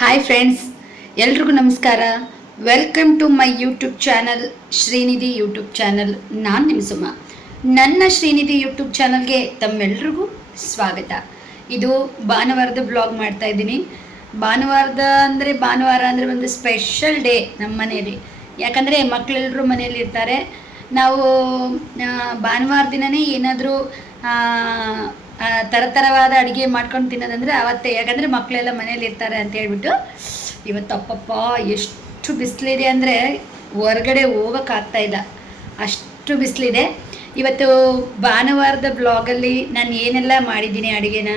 Hi friends, ಎಲ್ರಿಗೂ ನಮಸ್ಕಾರ. Welcome to my YouTube channel Srinidhi YouTube channel. ನಾನು ನಿಮ್ಮ ಸುಮ. ನನ್ನ ಶ್ರೀನಿಧಿ ಯೂಟ್ಯೂಬ್ ಚಾನಲ್ಗೆ ತಮ್ಮೆಲ್ರಿಗೂ ಸ್ವಾಗತ. ಇದು ಭಾನುವಾರದ ಬ್ಲಾಗ್ ಮಾಡ್ತಾ ಇದ್ದೀನಿ. ಭಾನುವಾರ ಅಂದರೆ ಒಂದು ಸ್ಪೆಷಲ್ ಡೇ ನಮ್ಮ ಮನೆಯಲ್ಲಿ. ಯಾಕಂದರೆ ಮಕ್ಕಳೆಲ್ಲರೂ ಮನೆಯಲ್ಲಿ ಇರ್ತಾರೆ. ನಾವು ಭಾನುವಾರ ದಿನವೇ ಏನಾದರೂ ಥರಥರವಾದ ಅಡುಗೆ ಮಾಡ್ಕೊಂಡು ತಿನ್ನೋದಂದರೆ ಅವತ್ತೇ. ಯಾಕಂದರೆ ಮಕ್ಕಳೆಲ್ಲ ಮನೇಲಿ ಇರ್ತಾರೆ ಅಂತ ಹೇಳ್ಬಿಟ್ಟು ಇವತ್ತು ಅಪ್ಪಪ್ಪ ಎಷ್ಟು ಬಿಸಿಲಿದೆ ಅಂದರೆ ಹೊರಗಡೆ ಹೋಗೋಕ್ಕಾಗ್ತಾ ಇಲ್ಲ, ಅಷ್ಟು ಬಿಸಿಲಿದೆ. ಇವತ್ತು ಭಾನುವಾರದ ಬ್ಲಾಗಲ್ಲಿ ನಾನು ಏನೆಲ್ಲ ಮಾಡಿದ್ದೀನಿ ಅಡುಗೆನ,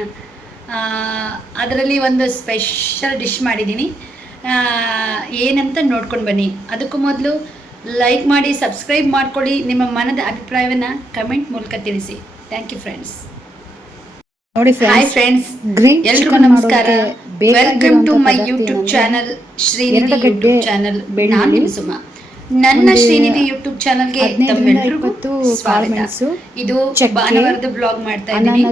ಅದರಲ್ಲಿ ಒಂದು ಸ್ಪೆಷಲ್ ಡಿಶ್ ಮಾಡಿದ್ದೀನಿ. ಏನಂತ ನೋಡ್ಕೊಂಡು ಬನ್ನಿ. ಅದಕ್ಕೂ ಮೊದಲು ಲೈಕ್ ಮಾಡಿ, ಸಬ್ಸ್ಕ್ರೈಬ್ ಮಾಡ್ಕೊಳ್ಳಿ. ನಿಮ್ಮ ಮನದ ಅಭಿಪ್ರಾಯವನ್ನು ಕಮೆಂಟ್ ಮೂಲಕ ತಿಳಿಸಿ. Thank you friends. ನೋಡಿ ಹಾಯ್ ಫ್ರೆಂಡ್ಸ್, ಎಲ್ರಿಗೂ ನಮಸ್ಕಾರ. Welcome to my YouTube channel Srinidhi YouTube channel. ನಾನು ನಿಮ್ಮ ಸುಮ. ನನ್ನ ಶ್ರೀನಿಧಿ ಯೂಟ್ಯೂಬ್ ಚಾನಲ್ಗೆ ತಮ್ಮೆಲ್ಲರಿಗೂ ಸ್ವಾಗತ. ಇದು ಭಾನುವಾರದ ಬ್ಲಾಗ್ ಮಾಡ್ತಾ ಇದ್ದೀನಿ.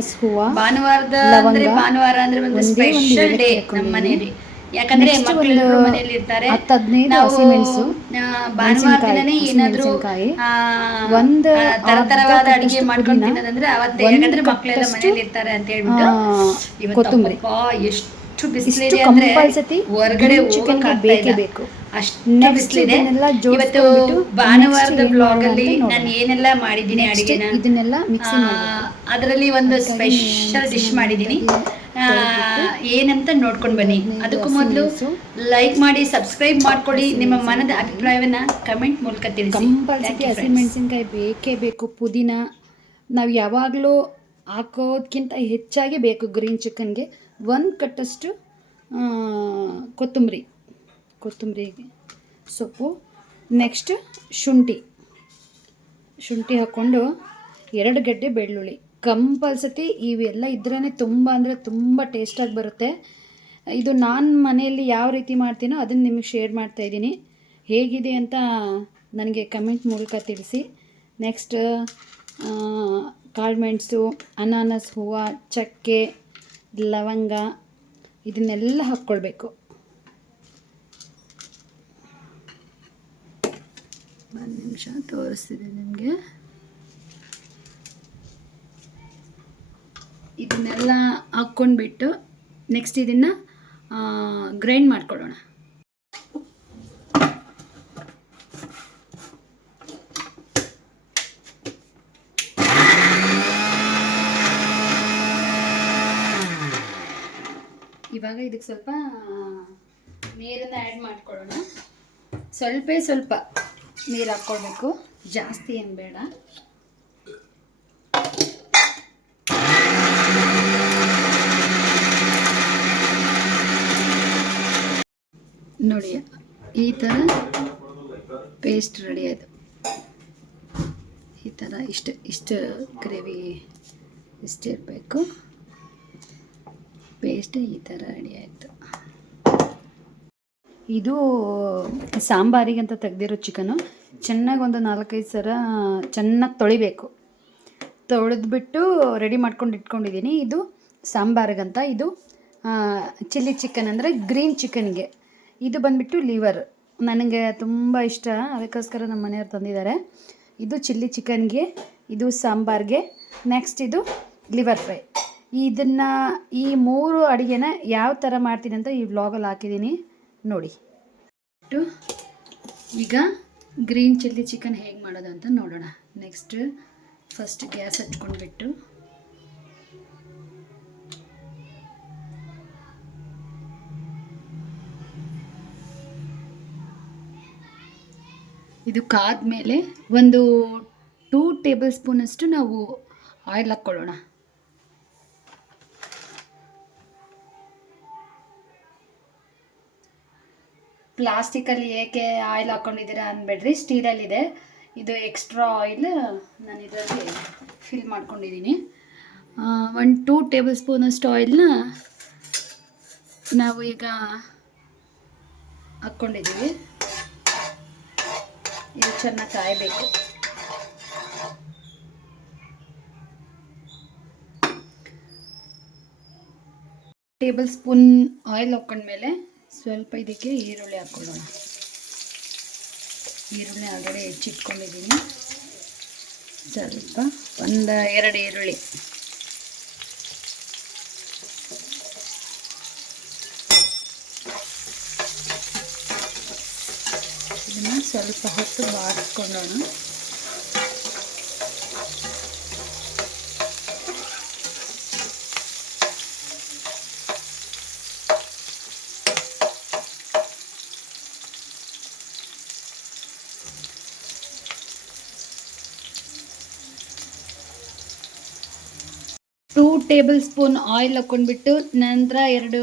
ಭಾನುವಾರ ಅಂದ್ರೆ ಒಂದು ಸ್ಪೆಷಲ್ ಡೇ ನಮ್ಮ ಮನೆಯಲ್ಲಿ. ಯಾಕಂದ್ರೆ ಮಕ್ಕಳೆಲ್ಲರೂ ಮನೆಯಲ್ಲಿ ಇರ್ತಾರೆ. ನಾವು ಭಾನುವಾರ ದಿನನೇ ಏನಾದ್ರೂ ಥರಥರವಾದ ಅಡಿಗೆ ಮಾಡ್ಕೊಂಡು ತಿನ್ನೋದಂದ್ರೆ ಅವತ್ತೇ. ಯಾಕಂದ್ರೆ ಮಕ್ಕಳೆಲ್ಲ ಮನೆಯಲ್ಲಿ ಇರ್ತಾರೆ ಅಂತ ಹೇಳ್ಬಿಟ್ಟು ಇವತ್ತು ಎಷ್ಟು ಬಿಸಿಲಿದೆ ಅಂದ್ರೆ ಹೊರಗಡೆ ಹೋಗಕ್ಕಾಗ್ತಾ ಅಷ್ಟು ಬಿಸಿಲಿದೆ. ಇವತ್ತು ಭಾನುವಾರದ ಬ್ಲಾಗ್ ಅಲ್ಲಿ ನಾನು ಏನೆಲ್ಲ ಮಾಡಿದ್ದೀನಿ ಅಡಿಗೆನ, ಅದರಲ್ಲಿ ಒಂದು ಸ್ಪೆಷಲ್ ಡಿಶ್ ಮಾಡಿದ್ದೀನಿ. ಏನಂತ ನೋಡ್ಕೊಂಡು ಬನ್ನಿ. ಅದಕ್ಕೂ ಮೊದಲು ಲೈಕ್ ಮಾಡಿ, ಸಬ್ಸ್ಕ್ರೈಬ್ ಮಾಡ್ಕೊಳ್ಳಿ. ನಿಮ್ಮ ಮನದ ಅಭಿಪ್ರಾಯವನ್ನ ಕಮೆಂಟ್ ಮೂಲಕ ತಿಳಿಸಿ. ಕಂಪಲ್ಸರಿ ಹಸಿಮೆಣಸಿನ್ಕಾಯಿ ಬೇಕೇ ಬೇಕು. ಪುದೀನ ನಾವು ಯಾವಾಗಲೂ ಹಾಕೋದಕ್ಕಿಂತ ಹೆಚ್ಚಾಗಿ ಬೇಕು. ಗ್ರೀನ್ ಚಿಕನ್ಗೆ ಒಂದು ಕಟ್ಟಷ್ಟು ಕೊತ್ತಂಬರಿ ಸೊಪ್ಪು, ನೆಕ್ಸ್ಟ್ ಶುಂಠಿ ಹಾಕ್ಕೊಂಡು 2 ಗಡ್ಡೆ ಬೆಳ್ಳುಳ್ಳಿ. ಕಂಪಲ್ಸರಿ ಇವೆಲ್ಲ ಇದ್ರೇ ತುಂಬ ಅಂದರೆ ತುಂಬ ಟೇಸ್ಟಾಗಿ ಬರುತ್ತೆ. ಇದು ನಾನು ಮನೆಯಲ್ಲಿ ಯಾವ ರೀತಿ ಮಾಡ್ತೀನೋ ಅದನ್ನು ನಿಮಗೆ ಶೇರ್ ಮಾಡ್ತಾಯಿದ್ದೀನಿ. ಹೇಗಿದೆ ಅಂತ ನನಗೆ ಕಮೆಂಟ್ ಮೂಲಕ ತಿಳಿಸಿ. ನೆಕ್ಸ್ಟ್ ಕಾಳುಮೆಣಸು, ಅನಾನಸ್ ಹೂವು, ಚಕ್ಕೆ, ಲವಂಗ ಇದನ್ನೆಲ್ಲ ಹಾಕ್ಕೊಳ್ಬೇಕು. ಒಂದು ನಿಮಿಷ ತೋರಿಸ್ತಿದೆ ನಿಮಗೆ. ಇದನ್ನೆಲ್ಲ ಹಾಕ್ಕೊಂಡ್ಬಿಟ್ಟು ನೆಕ್ಸ್ಟ್ ಇದನ್ನು ಗ್ರೈಂಡ್ ಮಾಡ್ಕೊಳ್ಳೋಣ. ಇವಾಗ ಇದಕ್ಕೆ ಸ್ವಲ್ಪ ನೀರನ್ನು ಆ್ಯಡ್ ಮಾಡ್ಕೊಳ್ಳೋಣ. ಸ್ವಲ್ಪ ನೀರು ಹಾಕ್ಕೊಳ್ಬೇಕು, ಜಾಸ್ತಿ ಏನು ಬೇಡ. ನೋಡಿ, ಈ ಥರ ಪೇಸ್ಟ್ ರೆಡಿ ಆಯಿತು. ಈ ಥರ ಇಷ್ಟು ಗ್ರೇವಿ ಇರಬೇಕು. ಪೇಸ್ಟ್ ಈ ಥರ ರೆಡಿ ಆಯಿತು. ಇದು ಸಾಂಬಾರಿಗಂತ ತೆಗೆದಿರೋ ಚಿಕನು. ಚೆನ್ನಾಗಿ ಒಂದು 4-5 ಸಲ ಚೆನ್ನಾಗಿ ತೊಳಿಬೇಕು. ತೊಳೆದ್ಬಿಟ್ಟು ರೆಡಿ ಮಾಡ್ಕೊಂಡು ಇಟ್ಕೊಂಡಿದ್ದೀನಿ. ಇದು ಸಾಂಬಾರಿಗಂತ. ಇದು ಚಿಲ್ಲಿ ಚಿಕನ್ ಅಂದರೆ ಗ್ರೀನ್ ಚಿಕನ್ಗೆ. ಇದು ಬಂದುಬಿಟ್ಟು ಲಿವರ್. ನನಗೆ ತುಂಬ ಇಷ್ಟ, ಅದಕ್ಕೋಸ್ಕರ ನಮ್ಮ ಮನೆಯವ್ರು ತಂದಿದ್ದಾರೆ. ಇದು ಚಿಲ್ಲಿ ಚಿಕನ್ಗೆ, ಇದು ಸಾಂಬಾರ್ಗೆ, ನೆಕ್ಸ್ಟ್ ಇದು ಲಿವರ್ ಫ್ರೈ. ಇದನ್ನು ಈ 3 ಅಡುಗೆನ ಯಾವ ಥರ ಮಾಡ್ತೀನಿ ಅಂತ ಈ ವ್ಲಾಗಲ್ಲಿ ಹಾಕಿದ್ದೀನಿ ನೋಡಿ. ಈಗ ಗ್ರೀನ್ ಚಿಲ್ಲಿ ಚಿಕನ್ ಹೇಗೆ ಮಾಡೋದು ಅಂತ ನೋಡೋಣ. ನೆಕ್ಸ್ಟ್ ಫಸ್ಟ್ ಗ್ಯಾಸ್ ಹಚ್ಕೊಂಡ್ಬಿಟ್ಟು ಇದು ಕಾದ್ಮೇಲೆ ಒಂದು 2 ಟೇಬಲ್ ಸ್ಪೂನಷ್ಟು ನಾವು ಆಯಿಲ್ ಹಾಕ್ಕೊಳ್ಳೋಣ. ಪ್ಲಾಸ್ಟಿಕಲ್ಲಿ ಏಕೆ ಆಯಿಲ್ ಹಾಕ್ಕೊಂಡಿದ್ದೀರಾ ಅನ್ಬೇಡ್ರಿ, ಸ್ಟೀಲಲ್ಲಿದೆ. ಇದು ಎಕ್ಸ್ಟ್ರಾ ಆಯಿಲ್ ನಾನು ಇದರಲ್ಲಿ ಫಿಲ್ ಮಾಡ್ಕೊಂಡಿದ್ದೀನಿ. 2 ಟೇಬಲ್ ಸ್ಪೂನಷ್ಟು ಆಯಿಲ್ನ ನಾವು ಈಗ ಹಾಕ್ಕೊಂಡಿದ್ದೀವಿ. ಇದು ಚೆನ್ನಾಗಿ ಕಾಯಬೇಕು. ಟೇಬಲ್ ಸ್ಪೂನ್ ಆಯಿಲ್ ಹಾಕ್ಕೊಂಡ್ಮೇಲೆ ಸ್ವಲ್ಪ ಇದಕ್ಕೆ ಈರುಳ್ಳಿ ಹಾಕ್ಕೊಳ್ಳೋಣ. ಈರುಳ್ಳಿ ಆಲ್ರೆಡಿ ಹೆಚ್ಚಿಟ್ಕೊಂಡಿದ್ದೀನಿ. ಸ್ವಲ್ಪ ಒಂದು 2 ಈರುಳ್ಳಿ. ಇದನ್ನು ಸ್ವಲ್ಪ ಹೊತ್ತು ಬಾಡಿಸ್ಕೊಳ್ಳೋಣ. ಟೂ ಟೇಬಲ್ ಸ್ಪೂನ್ ಆಯಿಲ್ ಹಾಕ್ಕೊಂಡ್ಬಿಟ್ಟು ನಂತರ 2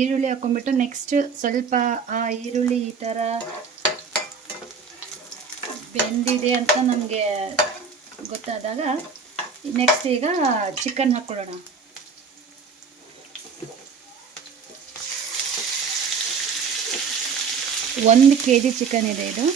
ಈರುಳ್ಳಿ ಹಾಕ್ಕೊಂಡ್ಬಿಟ್ಟು ನೆಕ್ಸ್ಟ್ ಸ್ವಲ್ಪ ಆ ಈರುಳ್ಳಿ ಈ ಥರ ಬೆಂದಿದೆ ಅಂತ ನಮಗೆ ಗೊತ್ತಾದಾಗ ನೆಕ್ಸ್ಟ್ ಈಗ ಚಿಕನ್ ಹಾಕ್ಕೊಳ್ಳೋಣ. ಒಂದು kg ಚಿಕನ್ ಇದೆ ಇದು.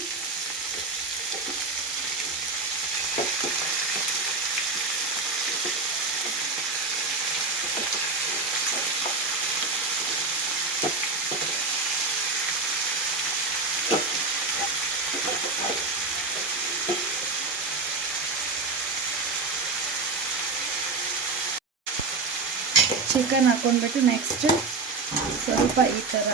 ಚಿಕನ್ ಹಾಕ್ಕೊಂಡ್ಬಿಟ್ಟು ನೆಕ್ಸ್ಟ್ ಸ್ವಲ್ಪ ಈ ಥರ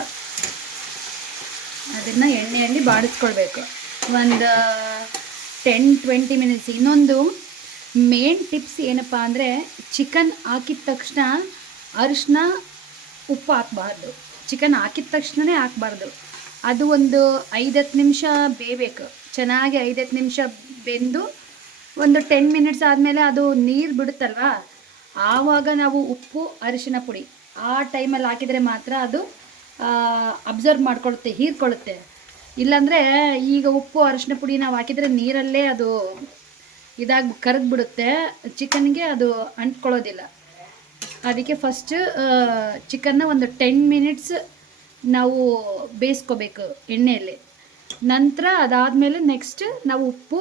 ಅದನ್ನು ಎಣ್ಣೆಯಲ್ಲಿ ಬಾಡಿಸ್ಕೊಳ್ಬೇಕು ಒಂದು 10-20 ಮಿನಿಟ್ಸ್. ಇನ್ನೊಂದು ಮೇನ್ ಟಿಪ್ಸ್ ಏನಪ್ಪ ಅಂದರೆ ಚಿಕನ್ ಹಾಕಿದ ತಕ್ಷಣ ಅರಿಶಿನ ಉಪ್ಪು ಹಾಕಬಾರ್ದು. ಚಿಕನ್ ಹಾಕಿದ ತಕ್ಷಣವೇ ಹಾಕಬಾರ್ದು. ಅದು ಒಂದು 5-10 ನಿಮಿಷ ಬೇಯಬೇಕು. ಚೆನ್ನಾಗಿ 5-10 ನಿಮಿಷ ಬೆಂದು ಒಂದು 10 ಮಿನಿಟ್ಸ್ ಆದಮೇಲೆ ಅದು ನೀರು ಬಿಡುತ್ತಲ್ವ, ಆವಾಗ ನಾವು ಉಪ್ಪು ಅರಿಶಿನ ಪುಡಿ ಆ ಟೈಮಲ್ಲಿ ಹಾಕಿದರೆ ಮಾತ್ರ ಅದು ಅಬ್ಸರ್ವ್ ಮಾಡ್ಕೊಳ್ಳುತ್ತೆ, ಹೀರ್ಕೊಳ್ಳುತ್ತೆ. ಇಲ್ಲಾಂದರೆ ಈಗ ಉಪ್ಪು ಅರಿಶಿನ ಪುಡಿ ನಾವು ಹಾಕಿದರೆ ನೀರಲ್ಲೇ ಅದು ಇದಾಗಿ ಕರಗಿಬಿಡುತ್ತೆ, ಚಿಕನ್ಗೆ ಅದು ಅಂಟ್ಕೊಳ್ಳೋದಿಲ್ಲ. ಅದಕ್ಕೆ ಫಸ್ಟ್ ಚಿಕನ್ನ ಒಂದು 10 ಮಿನಿಟ್ಸ್ ನಾವು ಬೇಯಿಸ್ಕೋಬೇಕು ಎಣ್ಣೆಯಲ್ಲಿ. ನಂತರ ಅದಾದಮೇಲೆ ನೆಕ್ಸ್ಟ್ ನಾವು ಉಪ್ಪು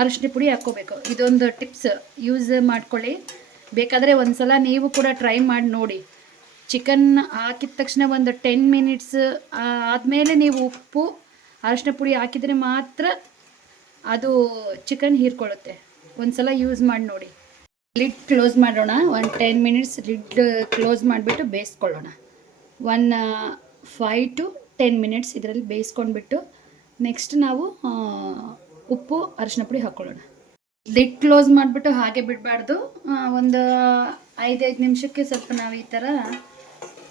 ಅರಿಶಿನ ಪುಡಿ ಹಾಕ್ಕೋಬೇಕು. ಇದೊಂದು ಟಿಪ್ಸ್ ಯೂಸ್ ಮಾಡ್ಕೊಳ್ಳಿ. ಬೇಕಾದರೆ ಒಂದು ಸಲ ನೀವು ಕೂಡ ಟ್ರೈ ಮಾಡಿ ನೋಡಿ. ಚಿಕನ್ ಹಾಕಿದ ತಕ್ಷಣ ಒಂದು 10 ಮಿನಿಟ್ಸ್ ಆದಮೇಲೆ ನೀವು ಉಪ್ಪು ಅರಿಶಿನ ಪುಡಿ ಹಾಕಿದರೆ ಮಾತ್ರ ಅದು ಚಿಕನ್ ಹೀರ್ಕೊಳ್ಳುತ್ತೆ. ಒಂದು ಸಲ ಯೂಸ್ ಮಾಡಿ ನೋಡಿ. ಲಿಡ್ ಕ್ಲೋಸ್ ಮಾಡೋಣ. ಒಂದು 10 ಮಿನಿಟ್ಸ್ ಲಿಡ್ ಕ್ಲೋಸ್ ಮಾಡಿಬಿಟ್ಟು ಬೇಯಿಸ್ಕೊಳ್ಳೋಣ. 5 to 10 ಮಿನಿಟ್ಸ್ ಇದರಲ್ಲಿ ಬೇಯಿಸ್ಕೊಂಡ್ಬಿಟ್ಟು ನೆಕ್ಸ್ಟ್ ನಾವು ಉಪ್ಪು ಅರಿಶಿನ ಪುಡಿ ಹಾಕ್ಕೊಳ್ಳೋಣ. ಲಿಡ್ ಕ್ಲೋಸ್ ಮಾಡಿಬಿಟ್ಟು ಹಾಗೆ ಬಿಡಬಾರ್ದು. ಒಂದು 5 ನಿಮಿಷಕ್ಕೆ ಸ್ವಲ್ಪ ನಾವು ಈ ಥರ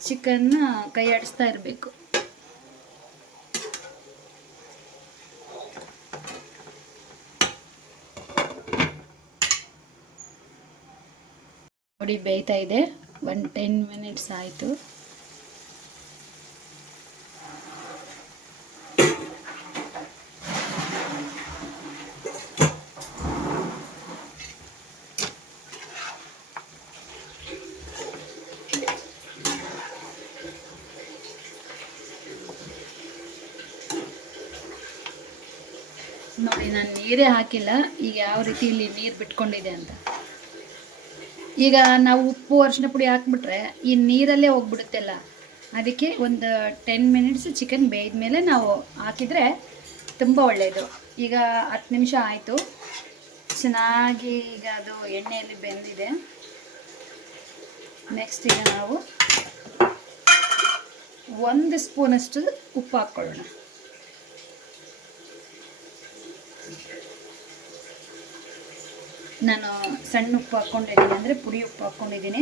ಚಿಕನ್ನ ಕೈ ಆಡಿಸ್ತಾ ಇರಬೇಕು. ನೋಡಿ ಬೇಯ್ತಾ ಇದೆ. ಒಂದು 10 ಮಿನಿಟ್ಸ್ ಆಯಿತು. ನೋಡಿ ನಾನು ನೀರೇ ಹಾಕಿಲ್ಲ. ಈಗ ಯಾವ ರೀತಿ ಇಲ್ಲಿ ನೀರು ಬಿಟ್ಕೊಂಡಿದೆ ಅಂತ. ಈಗ ನಾವು ಉಪ್ಪು ಅರಿಶಿನ ಪುಡಿ ಹಾಕ್ಬಿಟ್ರೆ ಈ ನೀರಲ್ಲೇ ಹೋಗ್ಬಿಡುತ್ತೆಲ್ಲ. ಅದಕ್ಕೆ ಒಂದು 10 ಮಿನಿಟ್ಸ್ ಚಿಕನ್ ಬೇಯ್ದ ಮೇಲೆ ನಾವು ಹಾಕಿದರೆ ತುಂಬ ಒಳ್ಳೆಯದು. ಈಗ 10 ನಿಮಿಷ ಆಯಿತು. ಚೆನ್ನಾಗಿ ಈಗ ಅದು ಎಣ್ಣೆಯಲ್ಲಿ ಬೆಂದಿದೆ. ನೆಕ್ಸ್ಟ್ ಈಗ ನಾವು 1 ಸ್ಪೂನಷ್ಟು ಉಪ್ಪು ಹಾಕ್ಕೊಳ್ಳೋಣ. ನಾನು ಸಣ್ಣ ಉಪ್ಪು ಹಾಕ್ಕೊಂಡಿದ್ದೀನಿ, ಅಂದರೆ ಪುಡಿ ಉಪ್ಪು ಹಾಕ್ಕೊಂಡಿದ್ದೀನಿ.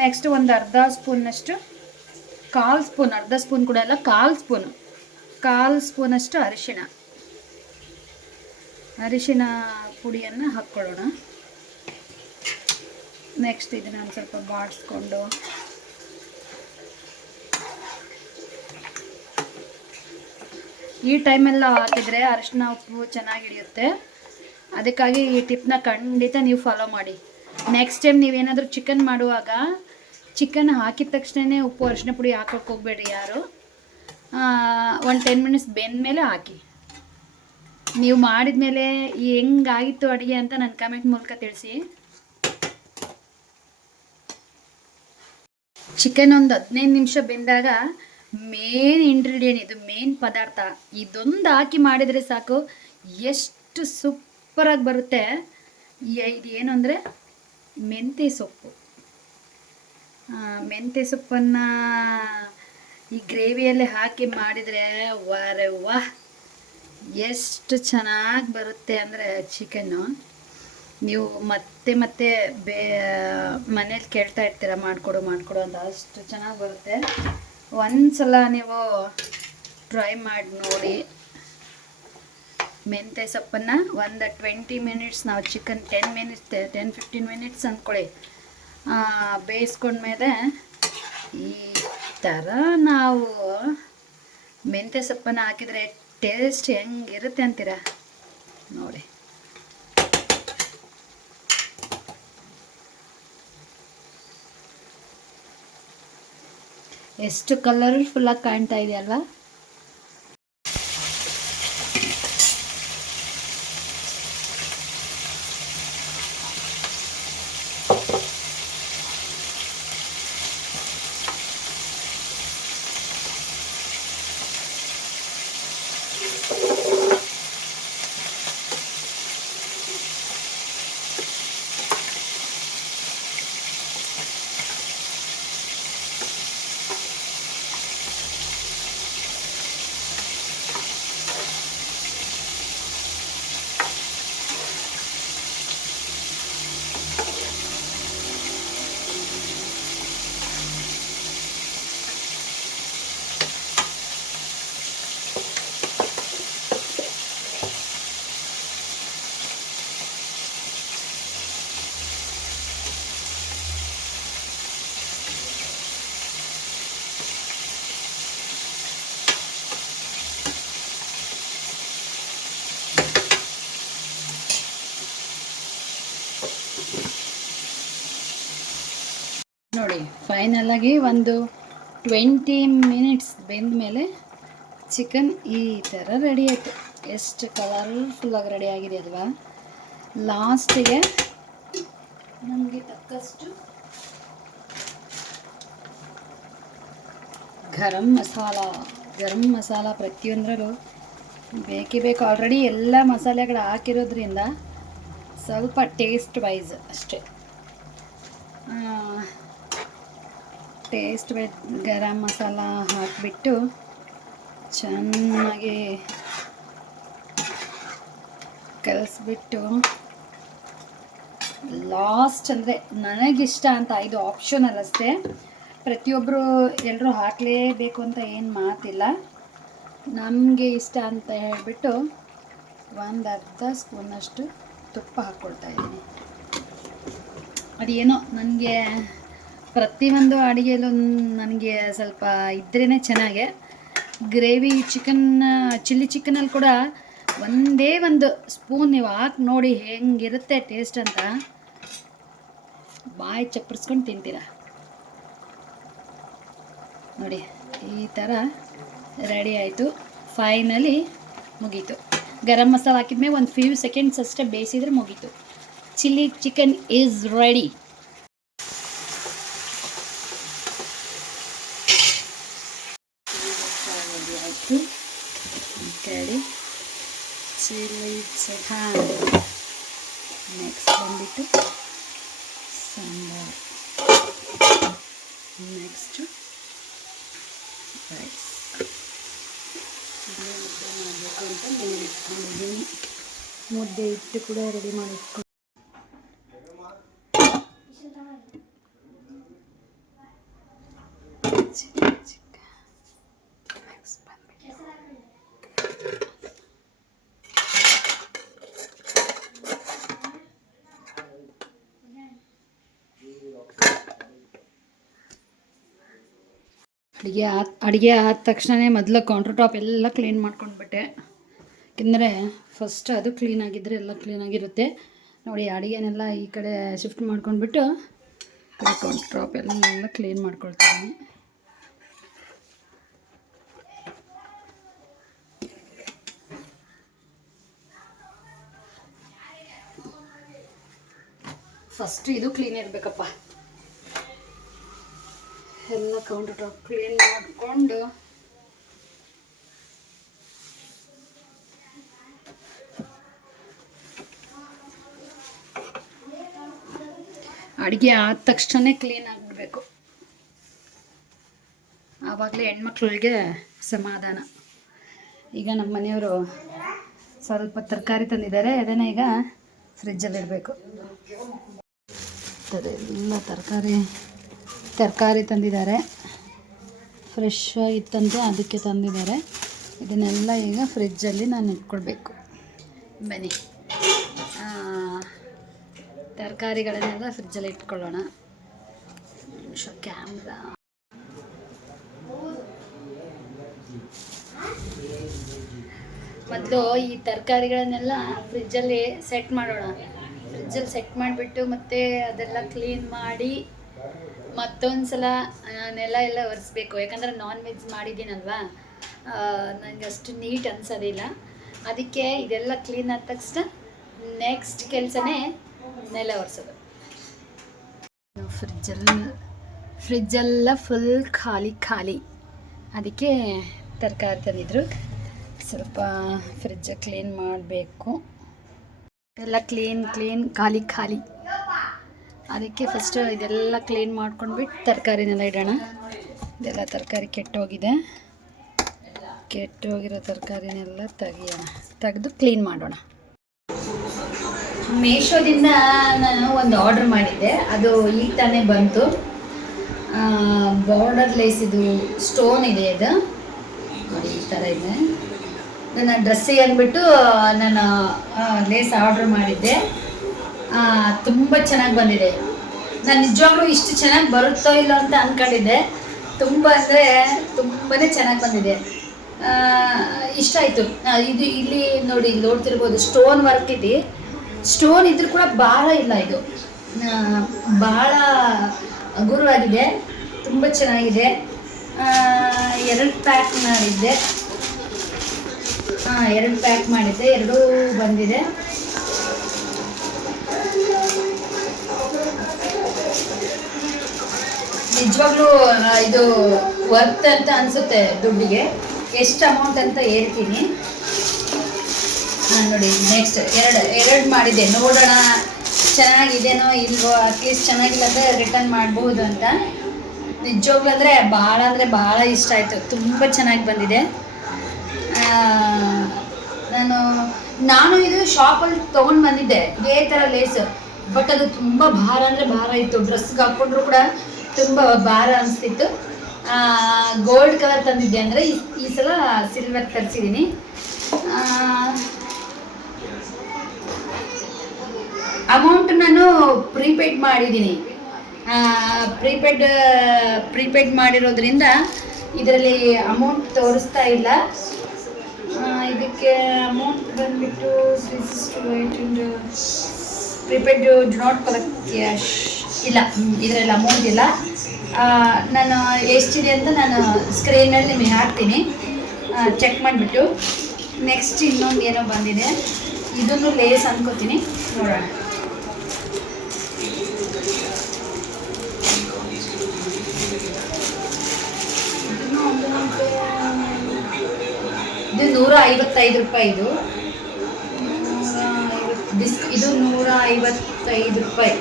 ನೆಕ್ಸ್ಟ್ ಒಂದು ಅರ್ಧ ಸ್ಪೂನಷ್ಟು, 1/4 ಸ್ಪೂನ್, ಅರ್ಧ ಸ್ಪೂನ್ ಕೂಡ ಅಲ್ಲ, 1/4 ಸ್ಪೂನಷ್ಟು ಅರಿಶಿನ ಪುಡಿಯನ್ನು ಹಾಕ್ಕೊಳ್ಳೋಣ. ನೆಕ್ಸ್ಟ್ ಇದನ್ನು ಒಂದು ಸ್ವಲ್ಪ ಬಾಡಿಸ್ಕೊಂಡು ಈ ಟೈಮೆಲ್ಲ ಹಾಕಿದರೆ ಅರಿಶಿನ ಉಪ್ಪು ಚೆನ್ನಾಗಿ ಹಿಡಿಯುತ್ತೆ. ಅದಕ್ಕಾಗಿ ಈ ಟಿಪ್ನ ಖಂಡಿತ ನೀವು ಫಾಲೋ ಮಾಡಿ. ನೆಕ್ಸ್ಟ್ ಟೈಮ್ ನೀವೇನಾದರೂ ಚಿಕನ್ ಮಾಡುವಾಗ ಚಿಕನ್ ಹಾಕಿದ ತಕ್ಷಣವೇ ಉಪ್ಪು ಅರಿಶಿನ ಪುಡಿ ಹಾಕೋಕ್ಕೆ ಹೋಗಬೇಡಿ ಯಾರು. ಒಂದು 10 ಮಿನಿಟ್ಸ್ ಬೆಂದಮೇಲೆ ಹಾಕಿ. ನೀವು ಮಾಡಿದ ಮೇಲೆ ಹೆಂಗಾಗಿತ್ತು ಅಡುಗೆ ಅಂತ ನನ್ನ ಕಮೆಂಟ್ ಮೂಲಕ ತಿಳಿಸಿ. ಚಿಕನ್ ಒಂದು 15 ನಿಮಿಷ ಬೆಂದಾಗ ಮೇನ್ ಇಂಗ್ರೀಡಿಯೆಂಟ್ ಇದು, ಮೇನ್ ಪದಾರ್ಥ ಇದೊಂದು ಹಾಕಿ ಮಾಡಿದರೆ ಸಾಕು, ಎಷ್ಟು ಸೂಪರಾಗಿ ಬರುತ್ತೆ. ಇದು ಏನು ಅಂದರೆ ಮೆಂತ್ಯ ಸೊಪ್ಪು. ಮೆಂತ್ಯ ಸೊಪ್ಪನ್ನು ಈ ಗ್ರೇವಿಯಲ್ಲಿ ಹಾಕಿ ಮಾಡಿದರೆ ವಾರೆ ವಾಹ್, ಎಷ್ಟು ಚೆನ್ನಾಗಿ ಬರುತ್ತೆ ಅಂದರೆ ಚಿಕನ್ನು. ನೀವು ಮತ್ತೆ ಮತ್ತೆ ಮನೇಲಿ ಕೇಳ್ತಾ ಇರ್ತೀರ ಮಾಡಿಕೊಡು ಅಂತ, ಅಷ್ಟು ಚೆನ್ನಾಗಿ ಬರುತ್ತೆ. ಒಂದ್ಸಲ ನೀವು ಟ್ರೈ ಮಾಡಿ ನೋಡಿ. ಮೆಂತ್ಯ ಸೊಪ್ಪನ್ನು ಒಂದು 20 ಮಿನಿಟ್ಸ್, ನಾವು ಚಿಕನ್ 10-15 ಮಿನಿಟ್ಸ್ ಅಂದ್ಕೊಳ್ಳಿ, ಬೇಯಿಸ್ಕೊಂಡ್ಮೇಲೆ ಈ ಥರ ನಾವು ಮೆಂತ್ಯ ಸೊಪ್ಪನ್ನು ಹಾಕಿದರೆ ಟೇಸ್ಟ್ ಹೆಂಗಿರುತ್ತೆ ಅಂತೀರ ನೋಡಿ. ಎಷ್ಟು ಕಲರ್ಫುಲ್ಲಾಗಿ ಕಾಣ್ತಾ ಇದೆಯಲ್ವಾ. ನೋಡಿ ಫೈನಲಾಗಿ ಒಂದು 20 ಮಿನಿಟ್ಸ್ ಬೆಂದ ಮೇಲೆ ಚಿಕನ್ ಈ ಥರ ರೆಡಿ ಆಯಿತು. ಎಷ್ಟು ಕಲರ್ಫುಲ್ಲಾಗಿ ರೆಡಿ ಆಗಿದೆ ಅಲ್ವಾ. ಲಾಸ್ಟಿಗೆ ನಮಗೆ ತಕ್ಕಷ್ಟು ಗರಂ ಮಸಾಲ ಪ್ರತಿಯೊಂದರಲ್ಲೂ ಬೇಕೇ ಬೇಕು. ಆಲ್ರೆಡಿ ಎಲ್ಲ ಮಸಾಲೆಗಳು ಹಾಕಿರೋದ್ರಿಂದ ಸ್ವಲ್ಪ ಟೇಸ್ಟ್ ವೈಸ್ ಅಷ್ಟೇ, ಟೇಸ್ಟ್ ವೈಸ್ ಗರಂ ಮಸಾಲ ಹಾಕಿಬಿಟ್ಟು ಚೆನ್ನಾಗಿ ಕಲಿಸ್ಬಿಟ್ಟು ಲಾಸ್ಟ್ ಅಂದರೆ ನನಗಿಷ್ಟ ಅಂತ, ಇದು ಆಪ್ಷನಲ್ ಅಷ್ಟೇ, ಪ್ರತಿಯೊಬ್ಬರು ಎಲ್ಲರೂ ಹಾಕಲೇಬೇಕು ಅಂತ ಏನು ಮಾತಿಲ್ಲ, ನಮಗೆ ಇಷ್ಟ ಅಂತ ಹೇಳಿಬಿಟ್ಟು ಒಂದು ಅರ್ಧ ಸ್ಪೂನಷ್ಟು ತುಪ್ಪ ಹಾಕ್ಕೊಳ್ತಾ ಇದ್ದೀನಿ. ಅದೇನೋ ನನಗೆ ಪ್ರತಿಯೊಂದು ಅಡುಗೆಯಲ್ಲೂ ನನಗೆ ಸ್ವಲ್ಪ ಇದ್ರೇ ಚೆನ್ನಾಗೆ. ಗ್ರೇವಿ ಚಿಲ್ಲಿ ಚಿಕನಲ್ಲಿ ಕೂಡ ಒಂದೇ ಒಂದು ಸ್ಪೂನ್ ನೀವು ಹಾಕಿ ನೋಡಿ ಹೆಂಗಿರುತ್ತೆ ಟೇಸ್ಟ್ ಅಂತ, ಬಾಯಿ ಚಪ್ಪರಿಸ್ಕೊಂಡು ತಿಂತೀರ ನೋಡಿ. ಈ ಥರ ರೆಡಿ ಆಯಿತು. ಫೈನಲಿ ಮುಗೀತು. ಗರಂ ಮಸಾಲ ಹಾಕಿದ್ಮೇಲೆ ಒಂದು ಫ್ಯೂ ಸೆಕೆಂಡ್ಸ್ ಅಷ್ಟೇ ಬೇಯಿಸಿದ್ರೆ ಮುಗೀತು. Chilli chicken is ready. ಆಯಿತು ಕಡಿ ಚಿಲ್ಲಿ ಚಿಕನ್. ನೆಕ್ಸ್ಟ್ ಬಂದುಬಿಟ್ಟು ಸಾಂಬಾರು, ನೆಕ್ಸ್ಟು ರೈಸ್. ಮುದ್ದೆ ಮಾಡಬೇಕು ಅಂತ ನಾನು ಇಟ್ಕೊಂಡಿದ್ದೀನಿ. ಮುದ್ದೆ ಹಿಟ್ಟು ಕೂಡ ರೆಡಿ ಮಾಡಿಟ್ಕೊಂಡು ಅಡುಗೆ ಆದ ತಕ್ಷಣವೇ ಮೊದಲು ಕೌಂಟರ್ ಟಾಪ್ ಎಲ್ಲ ಕ್ಲೀನ್ ಮಾಡ್ಕೊಂಡ್ಬಿಟ್ಟೆ. ಯಾಕೆಂದರೆ ಫಸ್ಟ್ ಅದು ಕ್ಲೀನಾಗಿದ್ದರೆ ಎಲ್ಲ ಕ್ಲೀನಾಗಿರುತ್ತೆ. ನೋಡಿ ಅಡುಗೆನೆಲ್ಲ ಈ ಕಡೆ ಶಿಫ್ಟ್ ಮಾಡ್ಕೊಂಡ್ಬಿಟ್ಟು ಕೌಂಟರ್ ಟಾಪ್ ಎಲ್ಲ ಕ್ಲೀನ್ ಮಾಡ್ಕೊಳ್ತೀನಿ. ಫಸ್ಟ್ ಇದು ಕ್ಲೀನ್ ಇರಬೇಕಪ್ಪ. ಎಲ್ಲ ಕೌಂಟರ್ ಟಾಪ್ ಕ್ಲೀನ್ ಮಾಡಿಕೊಂಡು ಅಡುಗೆ ಆದ ತಕ್ಷಣ ಕ್ಲೀನ್ ಆಗಿಬಿಡ್ಬೇಕು, ಆವಾಗಲೇ ಹೆಣ್ಮಕ್ಳಿಗೆ ಸಮಾಧಾನ. ಈಗ ನಮ್ಮ ಮನೆಯವರು ಸ್ವಲ್ಪ ತರಕಾರಿ ತಂದಿದ್ದಾರೆ, ಅದನ್ನು ಈಗ ಫ್ರಿಜ್ಜಲ್ಲಿ ಇಡಬೇಕು. ಎಲ್ಲ ತರಕಾರಿ ತಂದಿದ್ದಾರೆ, ಫ್ರೆಶ್ ಇತ್ತಂತೆ ಅದಕ್ಕೆ ತಂದಿದ್ದಾರೆ. ಇದನ್ನೆಲ್ಲ ಈಗ ಫ್ರಿಜ್ಜಲ್ಲಿ ನಾನು ಇಟ್ಕೊಳ್ಬೇಕು. ಬನ್ನಿ ತರಕಾರಿಗಳನ್ನೆಲ್ಲ ಫ್ರಿಜ್ಜಲ್ಲಿ ಇಟ್ಕೊಳ್ಳೋಣ. ಕ್ಯಾಮ್ರಾ ಮೊದಲು ಈ ತರಕಾರಿಗಳನ್ನೆಲ್ಲ ಫ್ರಿಜ್ಜಲ್ಲಿ ಸೆಟ್ ಮಾಡೋಣ. ಫ್ರಿಜ್ಜಲ್ಲಿ ಸೆಟ್ ಮಾಡಿಬಿಟ್ಟು ಮತ್ತೆ ಅದೆಲ್ಲ ಕ್ಲೀನ್ ಮಾಡಿ ಮತ್ತೊಂದು ಸಲ ನೆಲ ಎಲ್ಲ ಒರೆಸ್ಬೇಕು. ಯಾಕಂದರೆ ನಾನ್ ವೆಜ್ ಮಾಡಿದ್ದೀನಲ್ವಾ, ನನಗೆ ಅಷ್ಟು ನೀಟ್ ಅನಿಸೋದಿಲ್ಲ. ಅದಕ್ಕೆ ಇದೆಲ್ಲ ಕ್ಲೀನ್ ಆದ ತಕ್ಷಣ ನೆಕ್ಸ್ಟ್ ಕೆಲಸನೇ ನೆಲ ಒರೆಸೋದು. ಫ್ರಿಜ್ಜೆಲ್ಲ ಫುಲ್ ಖಾಲಿ. ಅದಕ್ಕೆ ತರಕಾರಿ ತಂದಿದ್ರು, ಸ್ವಲ್ಪ ಫ್ರಿಜ್ಜ ಕ್ಲೀನ್ ಮಾಡಬೇಕು. ಎಲ್ಲ ಕ್ಲೀನ್ ಖಾಲಿ. ಅದಕ್ಕೆ ಫಸ್ಟ್ ಇದೆಲ್ಲ ಕ್ಲೀನ್ ಮಾಡ್ಕೊಂಡ್ಬಿಟ್ಟು ತರಕಾರಿನೆಲ್ಲ ಇಡೋಣ. ಇದೆಲ್ಲ ತರಕಾರಿ ಕೆಟ್ಟೋಗಿರೋ ತರಕಾರಿನೆಲ್ಲ ತೆಗೆದು ಕ್ಲೀನ್ ಮಾಡೋಣ. ಮೀಶೋದಿಂದ ನಾನು ಒಂದು ಆರ್ಡ್ರ್ ಮಾಡಿದ್ದೆ, ಅದು ಈಗ ತಾನೇ ಬಂತು. ಬಾರ್ಡರ್ ಲೇಸ್ ಇದು ಸ್ಟೋನ್ ಇದೆ, ಇದು ನೋಡಿ ಈ ಥರ ಇದೆ. ನನ್ನ ಡ್ರೆಸ್ಸಿಗೆ ಅಂದ್ಬಿಟ್ಟು ನಾನು ಲೇಸ್ ಆರ್ಡ್ರ್ ಮಾಡಿದ್ದೆ, ತುಂಬ ಚೆನ್ನಾಗಿ ಬಂದಿದೆ. ನಾನು ನಿಜವಾಗ್ಲೂ ಇಷ್ಟು ಚೆನ್ನಾಗಿ ಬರುತ್ತೋ ಇಲ್ಲ ಅಂತ ಅಂದ್ಕೊಂಡಿದ್ದೆ. ತುಂಬ ಅಂದರೆ ತುಂಬಾ ಚೆನ್ನಾಗಿ ಬಂದಿದೆ, ಇಷ್ಟ ಆಯಿತು. ಇದು ಇಲ್ಲಿ ನೋಡಿ, ನೋಡ್ತಿರ್ಬೋದು ಸ್ಟೋನ್ ವರ್ಕ್ ಇದೆ. ಸ್ಟೋನ್ ಇದ್ರೂ ಕೂಡ ಭಾಳ ಇಲ್ಲ, ಇದು ಭಾಳ ಹಗುರವಾಗಿದೆ, ತುಂಬ ಚೆನ್ನಾಗಿದೆ. 2 ಪ್ಯಾಕ್ ಮಾಡಿದ್ದೆ, 2 ಪ್ಯಾಕ್ ಮಾಡಿದ್ದೆ, 2 ಬಂದಿದೆ. ನಿಜವಾಗ್ಲೂ ಇದು ವರ್ತ್ ಅಂತ ಅನಿಸುತ್ತೆ ದುಡ್ಡಿಗೆ. ಎಷ್ಟು ಅಮೌಂಟ್ ಅಂತ ಹೇಳ್ತೀನಿ ನೋಡಿ. ನೆಕ್ಸ್ಟ್ ಎರಡು ಮಾಡಿದ್ದೆ, ನೋಡೋಣ ಚೆನ್ನಾಗಿದೆನೋ ಇಲ್ವೋ, ಅಟ್ಲೀಸ್ಟ್ ಚೆನ್ನಾಗಿಲ್ಲ ಅಂದರೆ ರಿಟರ್ನ್ ಮಾಡ್ಬೋದು ಅಂತ. ನಿಜವಾಗ್ಲೂ ಅಂದರೆ ಭಾಳ ಇಷ್ಟ ಆಯಿತು, ತುಂಬ ಚೆನ್ನಾಗಿ ಬಂದಿದೆ. ನಾನು ಇದು ಶಾಪಲ್ಲಿ ತೊಗೊಂಡು ಬಂದಿದ್ದೆ ಇದೇ ಥರ ಲೇಸ್, ಬಟ್ ಅದು ತುಂಬ ಭಾರ ಇತ್ತು. ಡ್ರೆಸ್ಗೆ ಹಾಕ್ಕೊಂಡ್ರು ಕೂಡ ತುಂಬ ಭಾರ ಅನಿಸ್ತಿತ್ತು. ಗೋಲ್ಡ್ ಕಲರ್ ತಂದಿದ್ದೆ, ಅಂದರೆ ಈ ಸಲ ಸಿಲ್ವರ್ ತರಿಸಿದ್ದೀನಿ. ಅಮೌಂಟ್ ನಾನು ಪ್ರೀಪೇಯ್ಡ್ ಮಾಡಿದ್ದೀನಿ. ಪ್ರೀಪೇಯ್ಡ್ ಮಾಡಿರೋದ್ರಿಂದ ಇದರಲ್ಲಿ ಅಮೌಂಟ್ ತೋರಿಸ್ತಾ ಇಲ್ಲ. ಇದಕ್ಕೆ ಅಮೌಂಟ್ ಬಂದುಬಿಟ್ಟು prepaid do not collect cash ಇಲ್ಲ, ಇದರಲ್ಲಿ ಅಮೌಂಟ್ ಇಲ್ಲ. ನಾನು ಎಷ್ಟಿದೆ ಅಂತ ನಾನು ಸ್ಕ್ರೀನಲ್ಲಿ ನಿಮಗೆ ಹಾಕ್ತೀನಿ, ಚೆಕ್ ಮಾಡಿಬಿಟ್ಟು. ನೆಕ್ಸ್ಟ್ ಇನ್ನೊಂದು ಏನೋ ಬಂದಿದೆ, ಇದನ್ನು ಲೇಸ್ ಅನ್ಕೋತೀನಿ, ನೋಡೋಣ. ಇದು 155 ರೂಪಾಯಿ. ಇದು 155 ರೂಪಾಯಿ,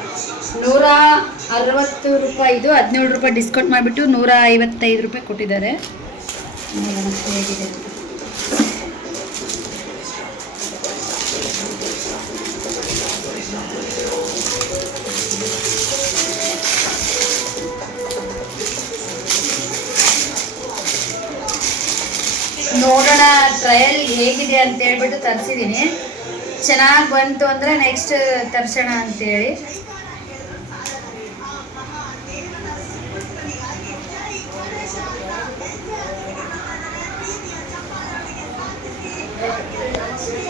160 ರೂಪಾಯಿ. ಇದು 17 ರೂಪಾಯಿ ಡಿಸ್ಕೌಂಟ್ ಮಾಡಿಬಿಟ್ಟು 155 ರೂಪಾಯಿ ಕೊಟ್ಟಿದ್ದಾರೆ. ಹೇಗಿದೆ ನೋಡೋಣ, ಟ್ರಯಲ್ ಹೇಗಿದೆ ಅಂತ ಹೇಳ್ಬಿಟ್ಟು ತರಿಸಿದ್ದೀನಿ. ಚೆನ್ನಾಗಿ ಬಂತು ಅಂದರೆ ನೆಕ್ಸ್ಟ್ ತರಿಸೋಣ ಅಂತೇಳಿ.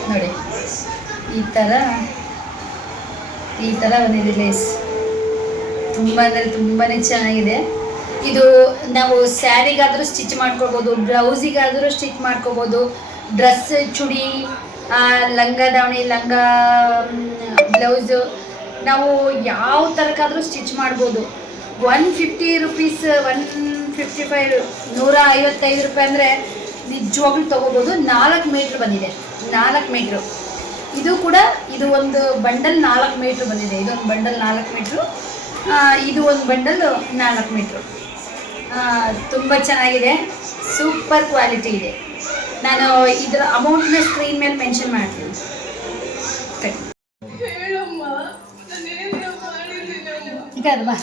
ನೋಡಿ ಈ ಥರ ಬಂದಿದೆ ಲೇಸ್, ತುಂಬ ಅಂದರೆ ತುಂಬಾ ಚೆನ್ನಾಗಿದೆ. ಇದು ನಾವು ಸ್ಯಾರಿಗಾದರೂ ಸ್ಟಿಚ್ ಮಾಡ್ಕೋಬೋದು, ಬ್ಲೌಸಿಗಾದರೂ ಸ್ಟಿಚ್ ಮಾಡ್ಕೋಬೋದು, ಡ್ರೆಸ್, ಚುಡಿ, ಲಂಗ ದಾವಣಿ, ಲಂಗ ಬ್ಲೌಸು, ನಾವು ಯಾವ ಥರಕ್ಕಾದರೂ ಸ್ಟಿಚ್ ಮಾಡ್ಬೋದು. 150 ರೂಪೀಸ್ 155 155 ರೂಪಾಯಿ ಅಂದರೆ ನಿಜವಾಗ್ಲೂ ತೊಗೋಬೋದು. 4 ಮೀಟ್ರ್ ಬಂದಿದೆ, 4 ಮೀಟ್ರು. ಇದು ಕೂಡ ಇದು ಒಂದು ಬಂಡಲ್ 4 ಮೀಟ್ರ್ ಬಂದಿದೆ. ಇದೊಂದು ಬಂಡಲ್ 4 ಮೀಟ್ರು, ಇದು ಒಂದು ಬಂಡಲ್ 4 ಮೀಟ್ರು. ತುಂಬ ಚೆನ್ನಾಗಿದೆ, ಸೂಪರ್ ಕ್ವಾಲಿಟಿ ಇದೆ. ನಾನು ಇದರ ಅಮೌಂಟ್ನ ಸ್ಕ್ರೀನ್ ಮೇಲೆ ಮೆನ್ಷನ್ ಮಾಡ್ತೀನಿ. ಈಗ ಅದು ಬಾ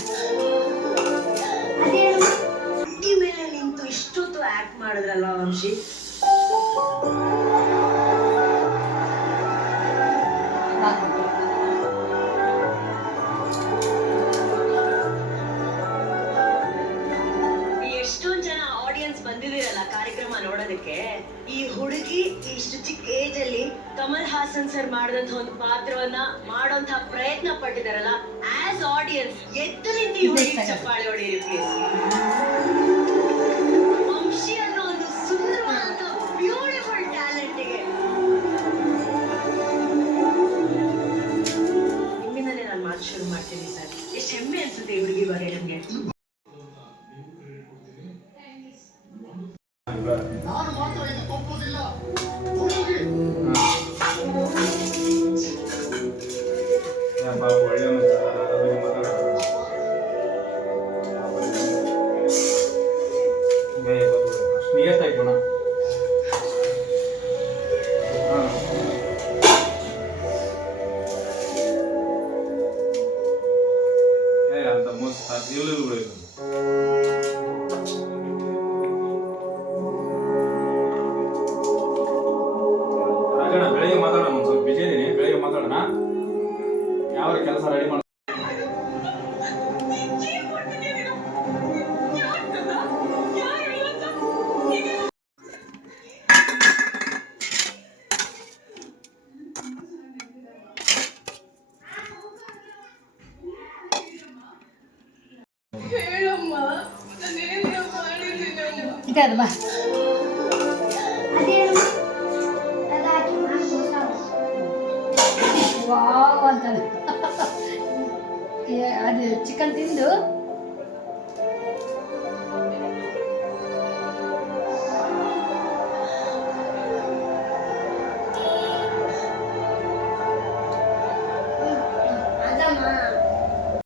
ಮೇಲೆ ನಿಂತು ಇಷ್ಟೊತ್ತು ಆಕ್ಟ್ ಮಾಡಿದ್ರಲ್ಲ ವಂಶಿ. ಎಷ್ಟೊಂದ್ ಜನ ಆಡಿಯನ್ಸ್ ಬಂದಿದ್ದೀರಲ್ಲ ಕಾರ್ಯಕ್ರಮ ನೋಡೋದಕ್ಕೆ. ಈ ಹುಡುಗಿ ಇಷ್ಟು ಚಿಕ್ಕ ಏಜ್ ಅಲ್ಲಿ ಕಮಲ್ ಹಾಸನ್ ಸರ್ ಮಾಡಿದಂತ ಒಂದು ಪಾತ್ರವನ್ನ ಮಾಡೋಂತ ಪ್ರಯತ್ನ ಪಟ್ಟಿದಾರಲ್ಲ, ಆಸ್ ಆಡಿಯನ್ಸ್ ಎದ್ದು ನಿಂತು ಈ ಹುಡುಗಿ ಚಪ್ಪಾಳೆ ಹೊಡೆಯಿರಿ ಪ್ಲೀಸ್. ವಂಶಿ ಅನ್ನೋ ಒಂದು ಸುಂದರವಾದಂತ ಬ್ಯೂಟಿಫುಲ್ ಟ್ಯಾಲೆಂಟ್ಗೆ ನಿಮ್ಮಿಂದಲೇ ನಾನು ಮಾತು ಶುರು ಮಾಡ್ತೀನಿ ಸರ್. ಎಷ್ಟು ಹೆಮ್ಮೆ ಅನ್ಸುತ್ತೆ ಈ ಹುಡುಗಿ ಬಗ್ಗೆ ನಮ್ಗೆ. ನಾನು ಮಾತ್ರ ಇದು ಒಪ್ಪೋದಿಲ್ಲ. ಒಳ್ಳೆ ನಿಯತ್ತಾಯ್ತು ಅಣ್ಣ. ಅಂತ ಮೋಸ ಇಲ್ಲ ಇದು ರಾಜಣ್ಣ, ಬೆಳಿಗ್ಗೆ ಮಾತಾಡೋಣ. ಒಂದು ಸ್ವಲ್ಪ ಬಿಜಿ ಇದೀನಿ, ಬೆಳಿಗ್ಗೆ ಮಾತಾಡೋಣ. ಯಾವ ಕೆಲಸ ರೆಡಿ ಮಾಡ. ಈಗ ಅದು ಬಾ ವಾವ್ ಅಂತಾನೆ. ಅದು ಚಿಕನ್ ತಿಂದು